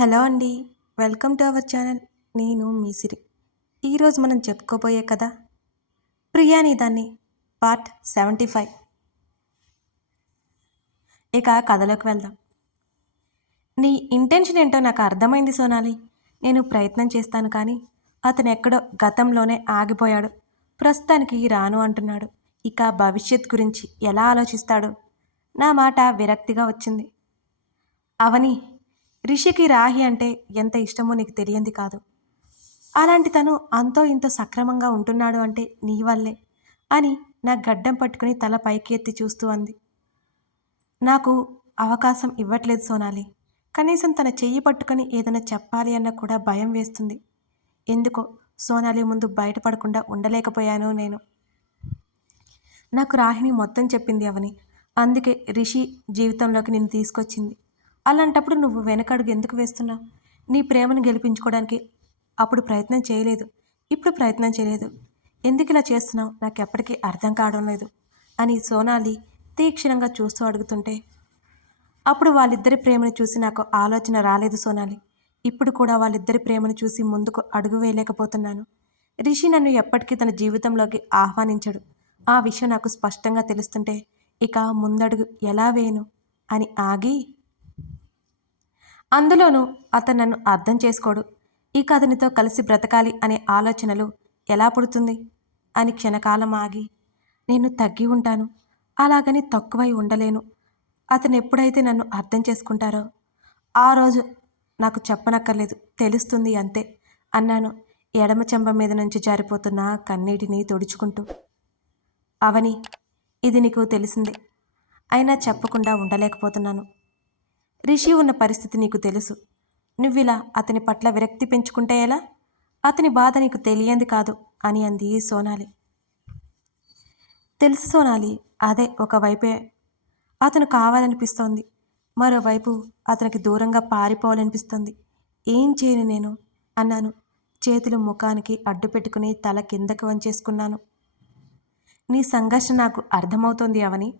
Hello అండి. Welcome to our channel. నేను మీ సిరి. ఈరోజు మనం చెప్పుకోబోయే కథ 'ప్రియానిదాన్ని' పార్ట్ 75. ఇక కథలోకి వెళ్దాం. నీ ఇంటెన్షన్ ఏంటో నాకు అర్థమైంది సోనాలి. నేను ప్రయత్నం చేస్తాను కానీ అతనెక్కడో గతంలోనే ఆగిపోయాడు. ప్రస్తుతానికి రాను అంటున్నాడు. ఇక భవిష్యత్ గురించి ఎలా ఆలోచిస్తాడు? నా మాట విరక్తిగా వచ్చింది. అవని, రిషికి రాహి అంటే ఎంత ఇష్టమో నీకు తెలియంది కాదు. అలాంటి తను అంతో ఇంతో సక్రమంగా ఉంటున్నాడు అంటే నీ వల్లే అని నా గడ్డం పట్టుకుని తల పైకి ఎత్తి చూస్తూ అంది. నాకు అవకాశం ఇవ్వట్లేదు సోనాలి. కనీసం తన చెయ్యి పట్టుకొని ఏదైనా చెప్పాలి అన్న కూడా భయం వేస్తుంది. ఎందుకో సోనాలి ముందు బయటపడకుండా ఉండలేకపోయాను నేను. నాకు రాహిణి మొత్తం చెప్పింది అవని. అందుకే రిషి జీవితంలోకి నిన్ను తీసుకొచ్చింది. అలాంటప్పుడు నువ్వు వెనకడుగు ఎందుకు వేస్తున్నావు? నీ ప్రేమను గెలిపించుకోవడానికి అప్పుడు ప్రయత్నం చేయలేదు, ఇప్పుడు ప్రయత్నం చేయలేదు. ఎందుకు ఇలా చేస్తున్నావు నాకు ఎప్పటికీ అర్థం కావడం లేదు అని సోనాలి తీక్షణంగా చూస్తూ అడుగుతుంటే, అప్పుడు వాళ్ళిద్దరి ప్రేమను చూసి నాకు ఆలోచన రాలేదు సోనాలి. ఇప్పుడు కూడా వాళ్ళిద్దరి ప్రేమను చూసి ముందుకు అడుగు వేయలేకపోతున్నాను. రిషి నన్ను ఎప్పటికీ తన జీవితంలోకి ఆహ్వానించడు. ఆ విషయం నాకు స్పష్టంగా తెలుస్తుంటే ఇక ముందడుగు ఎలా వేయను అని ఆగి, అందులోనూ అతను నన్ను అర్థం చేసుకోడు. ఇక అతనితో కలిసి బ్రతకాలి అనే ఆలోచనలు ఎలా పుడుతుంది అని క్షణకాలం ఆగి, నేను తగ్గి ఉంటాను, అలాగని తక్కువై ఉండలేను. అతను ఎప్పుడైతే నన్ను అర్థం చేసుకుంటారో ఆ రోజు నాకు చెప్పనక్కర్లేదు, తెలుస్తుంది అంతే అన్నాను ఎడమ చెంప మీద నుంచి జారిపోతున్న కన్నీటిని తుడుచుకుంటూ. అవని, ఇది నీకు తెలిసిందే, అయినా చెప్పకుండా ఉండలేకపోతున్నాను. రిషి ఉన్న పరిస్థితి నీకు తెలుసు. నువ్విలా అతని పట్ల విరక్తి పెంచుకుంటే ఎలా? అతని బాధ నీకు తెలియంది కాదు అని అంది సోనాలి. తెలుసు సోనాలి, అదే ఒకవైపే అతను కావాలనిపిస్తోంది, మరోవైపు అతనికి దూరంగా పారిపోవాలనిపిస్తుంది. ఏం చేయను నేను అన్నాను. చేతులు ముఖానికి అడ్డు పెట్టుకుని తల కిందకి వంచేసుకున్నాను. నీ సంఘర్షణ నాకు అర్థమవుతోంది అవని.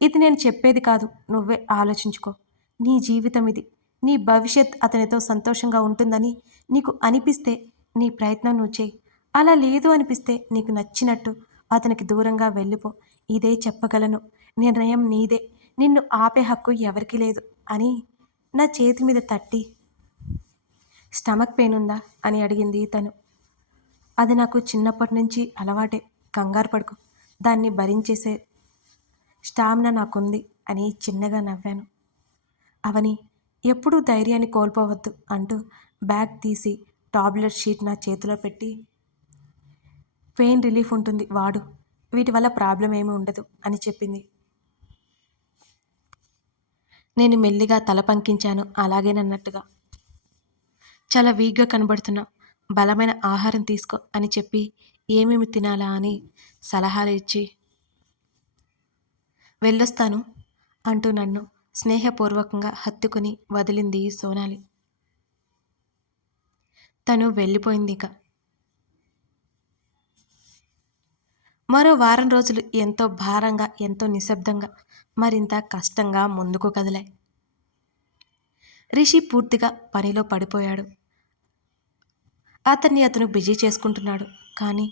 ఇది నేను చెప్పేది కాదు, నువ్వే ఆలోచించుకో. నీ జీవితం ఇది. నీ భవిష్యత్ అతనితో సంతోషంగా ఉంటుందని నీకు అనిపిస్తే నీ ప్రయత్నం నువ్వు చేయి. అలా లేదు అనిపిస్తే నీకు నచ్చినట్టు అతనికి దూరంగా వెళ్ళిపో. ఇదే చెప్పగలను. నిర్ణయం నీదే. నిన్ను ఆపే హక్కు ఎవరికీ లేదు అని నా చేతి మీద తట్టి, స్టమక్ పెయిన్ ఉందా అని అడిగింది తను. అది నాకు చిన్నప్పటి నుంచి అలవాటే, కంగారు పడుకు, దాన్ని భరించేసే స్టామినా నాకుంది అని చిన్నగా నవ్వాను. అవని, ఎప్పుడూ ధైర్యాన్ని కోల్పోవద్దు అంటూ బ్యాగ్ తీసి టాబ్లెట్ షీట్ నా చేతిలో పెట్టి, పెయిన్ రిలీఫ్ ఉంటుంది వాడు, వీటి వల్ల ప్రాబ్లం ఏమీ ఉండదు అని చెప్పింది. నేను మెల్లిగా తల పంకించాను అలాగేనన్నట్టుగా. చాలా వీక్గా కనబడుతున్నా, బలమైన ఆహారం తీసుకో అని చెప్పి ఏమేమి తినాలా అని సలహాలు ఇచ్చి, వెళ్ళొస్తాను అంటూ నన్ను స్నేహపూర్వకంగా హత్తుకుని వదిలింది సోనాలి. తను వెళ్ళిపోయింది. ఇక మరో వారం రోజులు ఎంతో భారంగా, ఎంతో నిశ్శబ్దంగా, మరింత కష్టంగా ముందుకు కదిలాయి. రిషి పూర్తిగా పనిలో పడిపోయాడు. అతన్ని అతను బిజీ చేసుకుంటున్నాడు, కానీ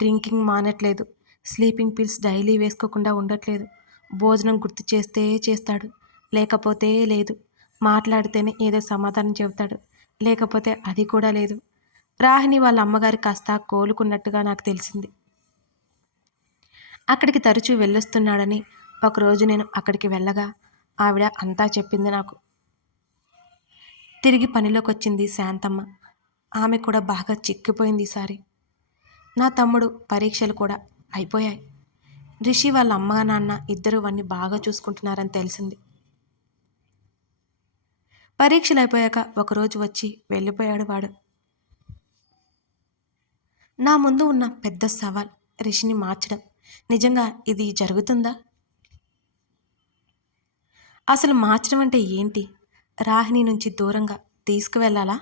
డ్రింకింగ్ మానట్లేదు. స్లీపింగ్ పిల్స్ డైలీ వేసుకోకుండా ఉండట్లేదు. భోజనం గుర్తు చేస్తే చేస్తాడు, లేకపోతే లేదు. మాట్లాడితేనే ఏదో సమాధానం చెబుతాడు, లేకపోతే అది కూడా లేదు. రాహిణి వాళ్ళ అమ్మగారి కాస్త కోలుకున్నట్టుగా నాకు తెలిసింది. అక్కడికి తరచూ వెళ్ళొస్తున్నాడని ఒకరోజు నేను అక్కడికి వెళ్ళగా ఆవిడ అంతా చెప్పింది నాకు. తిరిగి పనిలోకి వచ్చింది శాంతమ్మ. ఆమె కూడా బాగా చిక్కిపోయింది ఈసారి. నా తమ్ముడు పరీక్షలు కూడా అయిపోయాయి. రిషి వాళ్ళ అమ్మ నాన్న ఇద్దరు వాణ్ణి బాగా చూసుకుంటున్నారని తెలిసింది. పరీక్షలు అయిపోయాక ఒకరోజు వచ్చి వెళ్ళిపోయాడు వాడు. నా ముందు ఉన్న పెద్ద సవాల్ రిషిని మార్చడం. నిజంగా ఇది జరుగుతుందా? అసలు మార్చడం అంటే ఏంటి? రాహిణి నుంచి దూరంగా తీసుకువెళ్ళాలా,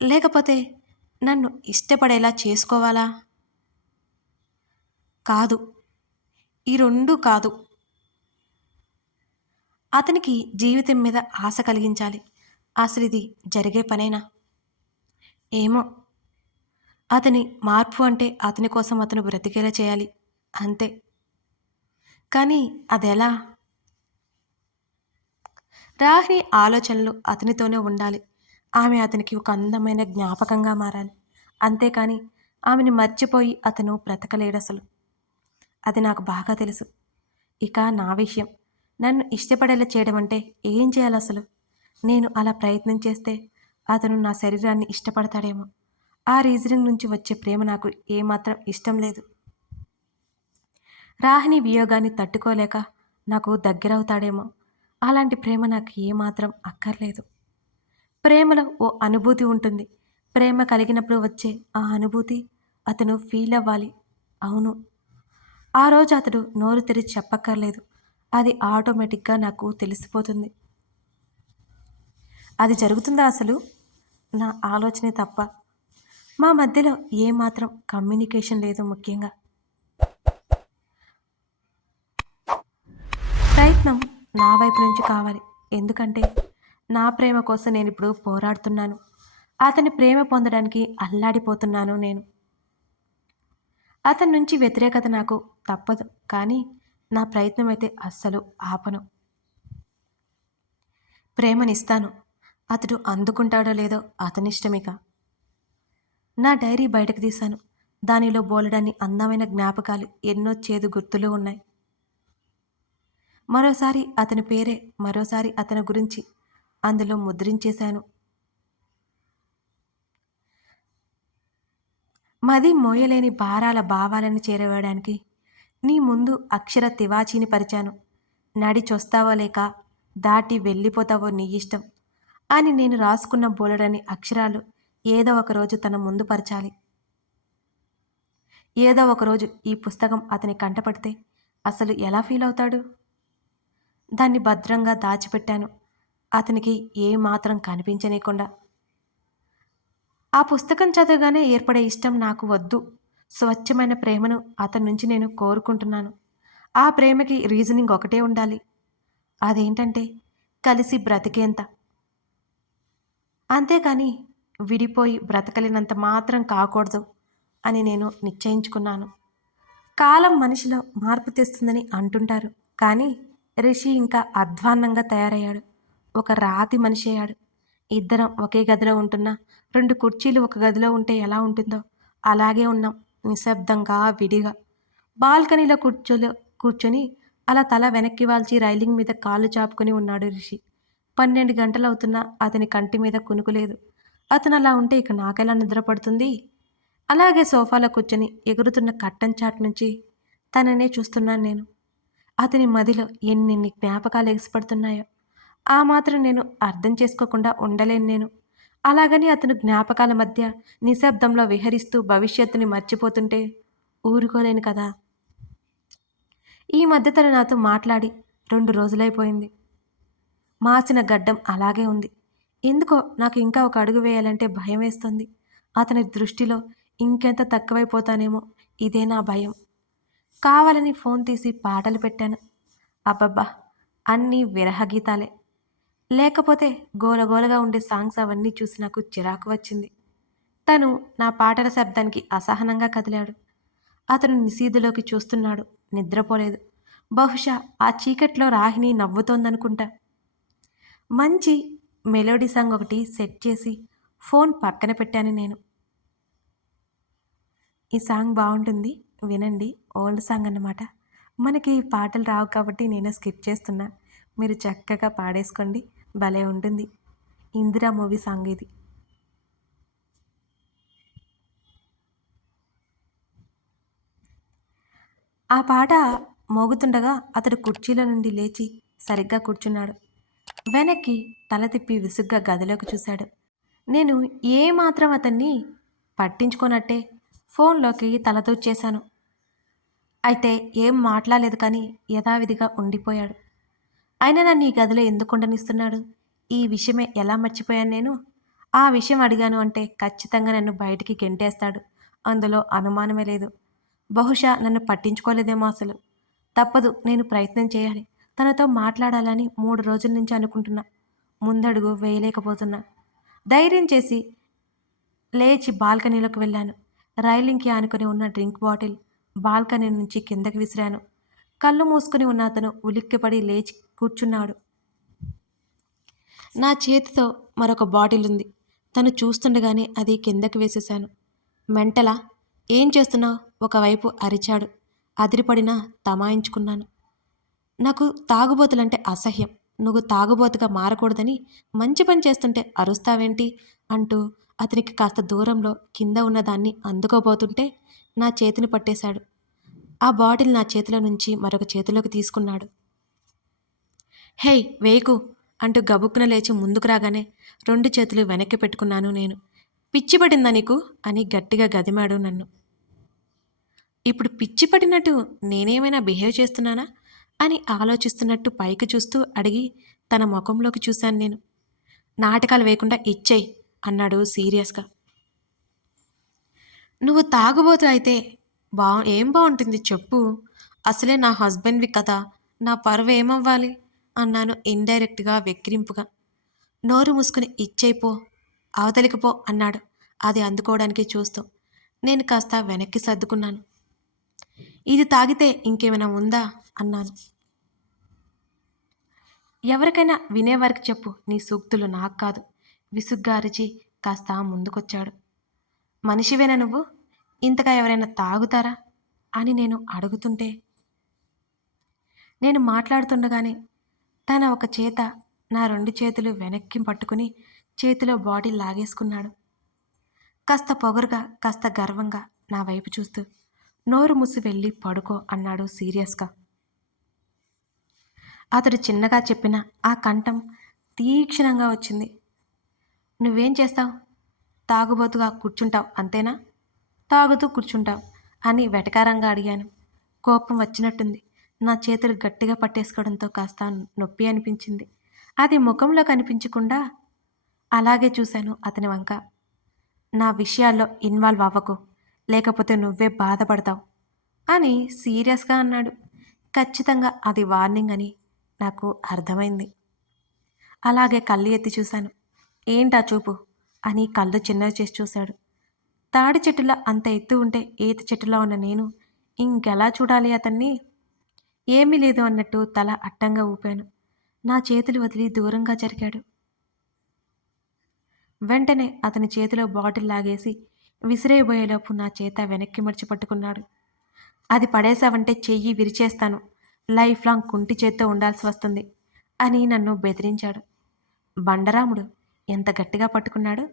లేకపోతే నన్ను ఇష్టపడేలా చేసుకోవాలా? కాదు, ఈ రెండూ కాదు. అతనికి జీవితం మీద ఆశ కలిగించాలి. అసలు ఇది జరిగే పనేనా? ఏమో, అతని మార్పు అంటే అతని కోసం అతను బ్రతికేలా చేయాలి. అంతే. కానీ అదెలా? రాహిణి ఆలోచనలు అతనితోనే ఉండాలి. ఆమె అతనికి ఒక అందమైన జ్ఞాపకంగా మారాలి. అంతేకాని ఆమెని మర్చిపోయి అతను బ్రతకలేడసలు. అది నాకు బాగా తెలుసు. ఇక నా విషయం. నన్ను ఇష్టపడేలా చేయడం అంటే ఏం చేయాలసలు? నేను అలా ప్రయత్నం చేస్తే అతను నా శరీరాన్ని ఇష్టపడతాడేమో. ఆ రీజనింగ్ నుంచి వచ్చే ప్రేమ నాకు ఏమాత్రం ఇష్టం లేదు. రాహిణి వియోగాన్ని తట్టుకోలేక నాకు దగ్గరవుతాడేమో. అలాంటి ప్రేమ నాకు ఏమాత్రం అక్కర్లేదు. ప్రేమలో ఓ అనుభూతి ఉంటుంది. ప్రేమ కలిగినప్పుడు వచ్చే ఆ అనుభూతి అతను ఫీల్ అవ్వాలి. అవును. ఆ రోజు అతడు నోరు తెరిచి చెప్పక్కర్లేదు. అది ఆటోమేటిక్‌గా నాకు తెలిసిపోతుంది. అది జరుగుతుందా అసలు? నా ఆలోచనే తప్ప. మా మధ్యలో ఏమాత్రం కమ్యూనికేషన్ లేదు ముఖ్యంగా. ప్రయత్నం నా వైపు నుంచి కావాలి. ఎందుకంటే నా ప్రేమ కోసం నేనిప్పుడు పోరాడుతున్నాను. అతని ప్రేమ పొందడానికి అల్లాడిపోతున్నాను నేను. అతని నుంచి వ్యతిరేకత నాకు తప్పదు. కానీ నా ప్రయత్నమైతే అస్సలు ఆపను. ప్రేమనిస్తాను. అతడు అందుకుంటాడో లేదో అతనిష్టమిక. నా డైరీ బయటకు తీశాను. దానిలో బోలెడన్ని అందమైన జ్ఞాపకాలు, ఎన్నో చేదు గుర్తులు ఉన్నాయి. మరోసారి అతని పేరే, మరోసారి అతని గురించి అందులో ముద్రించేశాను. మది మోయలేని భారాల భావాలను చేరవేయడానికి నీ ముందు అక్షర తివాచీని పరిచాను. నడిచొస్తావో లేక దాటి వెళ్ళిపోతావో నీ ఇష్టం అని నేను రాసుకున్న బోలెడని అక్షరాలు ఏదో ఒకరోజు తన ముందు పరచాలి. ఏదో ఒకరోజు ఈ పుస్తకం అతని కంటపడితే అసలు ఎలా ఫీల్ అవుతాడు? దాన్ని భద్రంగా దాచిపెట్టాను. అతనికి ఏమాత్రం కనిపించనీయకుండా. ఆ పుస్తకం చదవగానే ఏర్పడే ఇష్టం నాకు వద్దు. స్వచ్ఛమైన ప్రేమను అతని నుంచి నేను కోరుకుంటున్నాను. ఆ ప్రేమకి రీజనింగ్ ఒకటే ఉండాలి. అదేంటంటే కలిసి బ్రతికేంత. అంతేకాని విడిపోయి బ్రతకలేనంత మాత్రం కాకూడదు అని నేను నిశ్చయించుకున్నాను. కాలం మనిషిలో మార్పు తెస్తుందని అంటుంటారు. కానీ రిషి ఇంకా అధ్వాన్నంగా తయారయ్యాడు. ఒక రాతి మనిషి అయ్యాడు. ఇద్దరం ఒకే గదిలో ఉంటున్నా, 2 కుర్చీలు ఒక గదిలో ఉంటే ఎలా ఉంటుందో అలాగే ఉన్నాం. నిశ్శబ్దంగా, విడిగా. బాల్కనీలో కూర్చొని అలా తల వెనక్కి వాల్చి రైలింగ్ మీద కాళ్ళు చాపుకొని ఉన్నాడు రిషి. 12 గంటలవుతున్నా అతని కంటి మీద కునుకు లేదు. అతను అలా ఉంటే ఇక నాకెలా నిద్ర పడుతుంది? అలాగే సోఫాలో కూర్చొని ఎగురుతున్న కట్టన్ చాట్ నుంచి తననే చూస్తున్నాను నేను. అతని మదిలో ఎన్నెన్ని జ్ఞాపకాలు ఎగిసిపడుతున్నాయో. ఆ మాత్రం నేను అర్థం చేసుకోకుండా ఉండలేను నేను. అలాగని అతను జ్ఞాపకాల మధ్య నిశ్శబ్దంలో విహరిస్తూ భవిష్యత్తుని మర్చిపోతుంటే ఊరుకోలేను కదా. ఈ మధ్య తను నాతో మాట్లాడి 2 రోజులైపోయింది. మాసిన గడ్డం అలాగే ఉంది. ఎందుకో నాకు ఇంకా ఒక అడుగు వేయాలంటే భయం వేస్తుంది. అతని దృష్టిలో ఇంకెంత తక్కువైపోతానేమో, ఇదే నా భయం. కావాలని ఫోన్ తీసి పాటలు పెట్టాను. అబ్బబ్బా! అన్నీ విరహ గీతాలే. లేకపోతే గోలగోలగా ఉండే సాంగ్స్ అవన్నీ చూసి నాకు చిరాకు వచ్చింది. తను నా పాటల శబ్దానికి అసహనంగా కదిలాడు. అతను నిశీధులోకి చూస్తున్నాడు. నిద్రపోలేదు. బహుశా ఆ చీకట్లో రాహిణి నవ్వుతోందనుకుంటా. మంచి మెలోడీ సాంగ్ ఒకటి సెట్ చేసి ఫోన్ పక్కన పెట్టాను నేను. ఈ సాంగ్ బావుంటుంది. వినండి. ఓల్డ్ సాంగ్ అన్నమాట. మనకి పాటలు రావు కాబట్టి నేను స్కిప్ చేస్తున్నా. మీరు చక్కగా పాడేసుకోండి. భలే ఉంటుంది. 'ఇందిర' మూవీ సాంగ్ ఇది. ఆ పాట మోగుతుండగా అతడు కుర్చీలో నుండి లేచి సరిగ్గా కూర్చున్నాడు. వెనక్కి తల తిప్పి విసుగ్గా గదిలోకి చూశాడు. నేను ఏమాత్రం అతన్ని పట్టించుకోనట్టే ఫోన్లోకి తల దూర్చేశాను. అయితే ఏం మాట్లాడలేదు కానీ యథావిధిగా ఉండిపోయాడు. అయినా నన్ను ఈ గదిలో ఎందుకు ఉండనిస్తున్నాడు? ఈ విషయమే ఎలా మర్చిపోయాను నేను? ఆ విషయం అడిగాను అంటే ఖచ్చితంగా నన్ను బయటికి గెంటేస్తాడు. అందులో అనుమానమే లేదు. బహుశా నన్ను పట్టించుకోలేదేమో అసలు. తప్పదు, నేను ప్రయత్నం చేయాలి. తనతో మాట్లాడాలని 3 రోజుల నుంచి అనుకుంటున్నా. ముందడుగు వేయలేకపోతున్నా. ధైర్యం చేసి లేచి బాల్కనీలోకి వెళ్ళాను. రైలింగ్‌కి ఆనుకొని ఉన్న డ్రింక్ బాటిల్ బాల్కనీ నుంచి కిందకి విసిరాను. కళ్ళు మూసుకొని ఉన్న అతను ఉలిక్కిపడి లేచి కూర్చున్నాడు. నా చేతితో మరొక బాటిల్ ఉంది. తను చూస్తుండగానే అది కిందకి వేసేశాను. మెంటలా? ఏం చేస్తున్నావు? ఒకవైపు అరిచాడు. అదిరిపడినా తమాయించుకున్నాను. నాకు తాగుబోతులంటే అసహ్యం. నువ్వు తాగుబోతుగా మారకూడదని మంచి పని చేస్తుంటే అరుస్తావేంటి అంటూ అతనికి కాస్త దూరంలో కింద ఉన్నదాన్ని అందుకోబోతుంటే నా చేతిని పట్టేశాడు. ఆ బాటిల్ నా చేతిలో నుంచి మరొక చేతిలోకి తీసుకున్నాడు. హేయ్ వేయకు అంటూ గబుక్కున లేచి ముందుకు రాగానే 2 చేతులు వెనక్కి పెట్టుకున్నాను నేను. పిచ్చి పడిందా నీకు అని గట్టిగా గదిమాడు నన్ను. ఇప్పుడు పిచ్చి పడినట్టు నేనేమైనా బిహేవ్ చేస్తున్నానా అని ఆలోచిస్తున్నట్టు పైకి చూస్తూ అడిగి తన ముఖంలోకి చూశాను నేను. నాటకాలు వేయకుండా ఇచ్చేయి అన్నాడు సీరియస్గా. నువ్వు తాగుబోతు అయితే ఏం బాగుంటుంది చెప్పు. అసలే నా హస్బెండ్వి కదా, నా పరువు ఏమవ్వాలి అన్నాను ఇండైరెక్ట్గా వెక్కిరింపుగా. నోరు మూసుకుని ఇచ్చేయి పో, అవతలికి పో అన్నాడు అది అందుకోవడానికి చూస్తూ. నేను కాస్త వెనక్కి సర్దుకున్నాను. ఇది తాగితే ఇంకేమైనా ఉందా అన్నాను. ఎవరికైనా వినేవారికి చెప్పు, నీ సూక్తులు నాకు కాదు విసుగ్గా అరిచి కాస్త ముందుకొచ్చాడు. మనిషివేనా నువ్వు? ఇంతగా ఎవరైనా తాగుతారా అని నేను అడుగుతుంటే నేను మాట్లాడుతుండగానే తన ఒక చేత నా 2 చేతులు వెనక్కి పట్టుకుని చేతిలో బాటిల్ లాగేసుకున్నాడు. కాస్త పొగరుగా కాస్త గర్వంగా నా వైపు చూస్తూ నోరు మూసి వెళ్ళి పడుకో అన్నాడు సీరియస్గా. అతడు చిన్నగా చెప్పిన ఆ కంఠం తీక్షణంగా వచ్చింది. నువ్వేం చేస్తావు? తాగుబోతుగా కూర్చుంటావు అంతేనా? తాగుతూ కూర్చుంటావు అని వెటకారంగా అడిగాను. కోపం వచ్చినట్టుంది. నా చేతులు గట్టిగా పట్టేసుకోవడంతో కాస్త నొప్పి అనిపించింది. అది ముఖంలో కనిపించకుండా అలాగే చూశాను అతని వంక. నా విషయాల్లో ఇన్వాల్వ్ అవ్వకు, లేకపోతే నువ్వే బాధపడతావు అని సీరియస్గా అన్నాడు. ఖచ్చితంగా అది వార్నింగ్ అని నాకు అర్థమైంది. అలాగే కళ్ళు ఎత్తి చూశాను. ఏంటా చూపు అని కళ్ళు చిన్నవి చేసి చూశాడు. తాడి చెట్టులా అంత ఎత్తు ఉంటే ఈత చెట్టులా ఉన్న నేను ఇంకెలా చూడాలి అతన్ని? ఏమీ లేదు అన్నట్టు తల అడ్డంగా ఊపాను. నా చేతులు వదిలి దూరంగా జరిగాడు. వెంటనే అతని చేతిలో బాటిల్ లాగేసి విసిరేయబోయేలోపు నా చేత వెనక్కి మడిచి పట్టుకున్నాడు. అది పడేశావంటే చెయ్యి విరిచేస్తాను, లైఫ్ లాంగ్ కుంటి చేత్తో ఉండాల్సి వస్తుంది అని నన్ను బెదిరించాడు. బండరాముడు ఎంత గట్టిగా పట్టుకున్నాడు.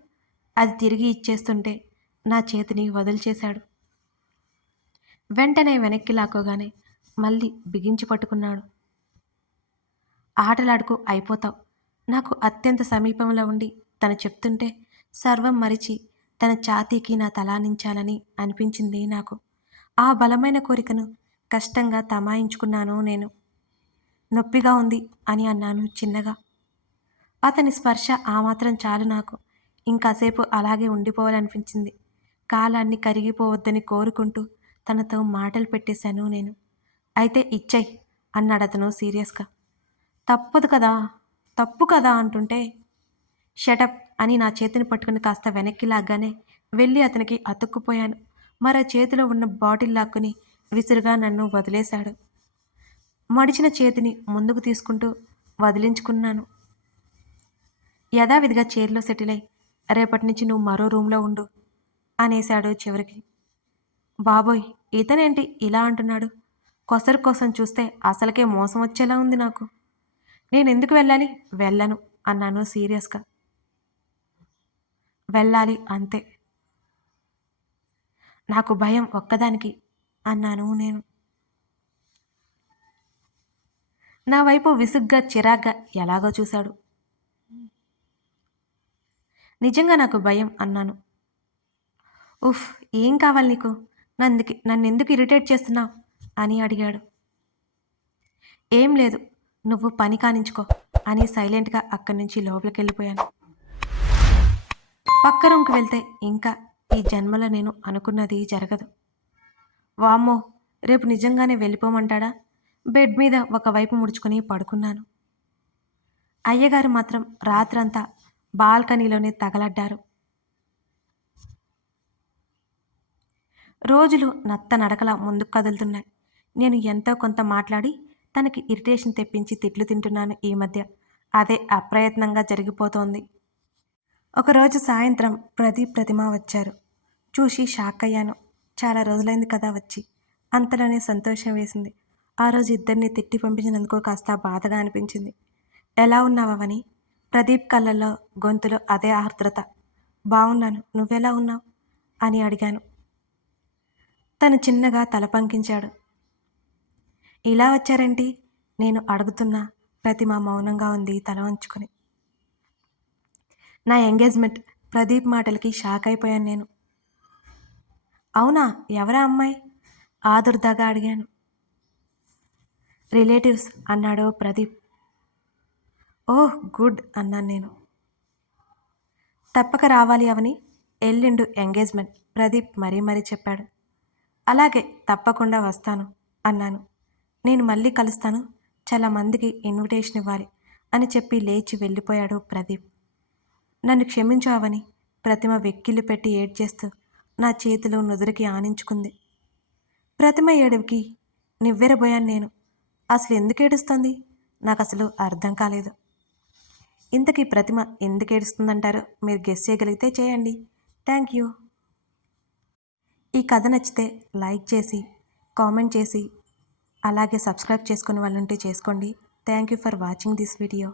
అది తిరిగి ఇచ్చేస్తుంటే నా చేతిని వదిలిచేశాడు. వెంటనే వెనక్కి లాక్కోగానే మళ్ళీ బిగించి పట్టుకున్నాడు. ఆటలాడుకు అయిపోతావు. నాకు అత్యంత సమీపంలో ఉండి తను చెప్తుంటే సర్వం మరిచి తన ఛాతీకి నా తలానించాలని అనిపించింది నాకు. ఆ బలమైన కోరికను కష్టంగా తమాయించుకున్నాను నేను. నొప్పిగా ఉంది అని అన్నాను చిన్నగా. అతని స్పర్శ ఆ మాత్రం చాలు నాకు. ఇంకాసేపు అలాగే ఉండిపోవాలనిపించింది. కాలాన్ని కరిగిపోవద్దని కోరుకుంటూ తనతో మాటలు పెట్టేశాను నేను. అయితే ఇచ్చేయ్ అన్నాడతను సీరియస్గా. తప్పదు కదా, తప్పు కదా అంటుంటే షటప్ అని నా చేతిని పట్టుకుని కాస్త వెనక్కి లాగ్గానే వెళ్ళి అతనికి అతుక్కుపోయాను. మరో చేతిలో ఉన్న బాటిల్ లాక్కుని విసురుగా నన్ను వదిలేశాడు. మడిచిన చేతిని ముందుకు తీసుకుంటూ వదిలించుకున్నాను. యథావిధిగా చైర్లో సెటిల్ అయి రేపటి నుంచి నువ్వు మరో రూమ్లో ఉండు అనేశాడు చివరికి. బాబోయ్, ఇతనేంటి ఇలా అంటున్నాడు? కొసరు కోసం చూస్తే అసలుకే మోసం వచ్చేలా ఉంది నాకు. నేనెందుకు వెళ్ళాలి? వెళ్ళను అన్నాను సీరియస్గా. వెళ్ళాలి అంతే. నాకు భయం ఒక్కదానికి అన్నాను నేను. నా వైపు విసుగ్గా చిరాగ్గా ఎలాగో చూశాడు. నిజంగా నాకు భయం అన్నాను. ఉఫ్, ఏం కావాలి నీకు? నన్నెందుకు ఇరిటేట్ చేస్తున్నావు అని అడిగాడు. ఏం లేదు, నువ్వు పని కానించుకో అని సైలెంట్గా అక్కడి నుంచి లోపలికి వెళ్ళిపోయాను. పక్క రూమ్కి వెళ్తే ఇంకా ఈ జన్మలో నేను అనుకున్నది జరగదు. వామ్మో, రేపు నిజంగానే వెళ్ళిపోమంటాడా? బెడ్ మీద ఒకవైపు ముడుచుకొని పడుకున్నాను. అయ్యగారు మాత్రం రాత్రంతా బాల్కనీలోనే తగలడ్డారు. రోజులు నత్త నడకలా ముందుకు కదులుతున్నాయి. నేను ఎంతో కొంత మాట్లాడి తనకి ఇరిటేషన్ తెప్పించి తిట్లు తింటున్నాను ఈ మధ్య. అదే అప్రయత్నంగా జరిగిపోతోంది. ఒకరోజు సాయంత్రం ప్రదీప్, ప్రతిమ వచ్చారు. చూసి షాక్ అయ్యాను. చాలా రోజులైంది కదా వచ్చి. అంతలోనే సంతోషం వేసింది. ఆ రోజు ఇద్దరిని తిట్టి పంపించినందుకు కాస్త బాధగా అనిపించింది. ఎలా ఉన్నావని ప్రదీప్ కళ్ళల్లో, గొంతులో అదే ఆర్ద్రత. బావున్నాను, నువ్వెలా ఉన్నావు అని అడిగాను. తను చిన్నగా తల పంకించాడు. ఇలా వచ్చారేంటి నేను అడుగుతున్నా. ప్రతిమ మౌనంగా ఉంది తల వంచుకొని. నా ఎంగేజ్మెంట్. ప్రదీప్ మాటలకి షాక్ అయిపోయాను నేను. అవునా, ఎవరా అమ్మాయి ఆదుర్దాగా అడిగాను. రిలేటివ్స్ అన్నాడు ప్రదీప్. ఓహ్ గుడ్ అన్నాను నేను. తప్పక రావాలి అవని, ఎల్లుండు ఎంగేజ్మెంట్ ప్రదీప్ మరీ మరీ చెప్పాడు. అలాగే తప్పకుండా వస్తాను అన్నాను. నేను మళ్ళీ కలుస్తాను, చాలా మందికి ఇన్విటేషన్ ఇవ్వాలి అని చెప్పి లేచి వెళ్ళిపోయాడు ప్రదీప్. నన్ను క్షమించు అవని, ప్రతిమ వెక్కిళ్ళు పెట్టి ఏడ్చేస్తూ నా చేతులు నుదురికి ఆనించుకుంది. ప్రతిమ ఏడుపుకి నివ్వెరబోయాను నేను. అసలు ఎందుకు ఏడుస్తుంది నాకు అసలు అర్థం కాలేదు. ఇంతకీ ప్రతిమ ఎందుకు ఏడుస్తుందంటారు? మీరు గెస్ చేయగలిగితే చేయండి. Thank you. ఈ కథ నచ్చితే లైక్ చేసి, కామెంట్ చేసి, అలాగే సబ్స్క్రైబ్ చేసుకునే వాళ్ళుంటే చేసుకోండి. Thank you for watching this video.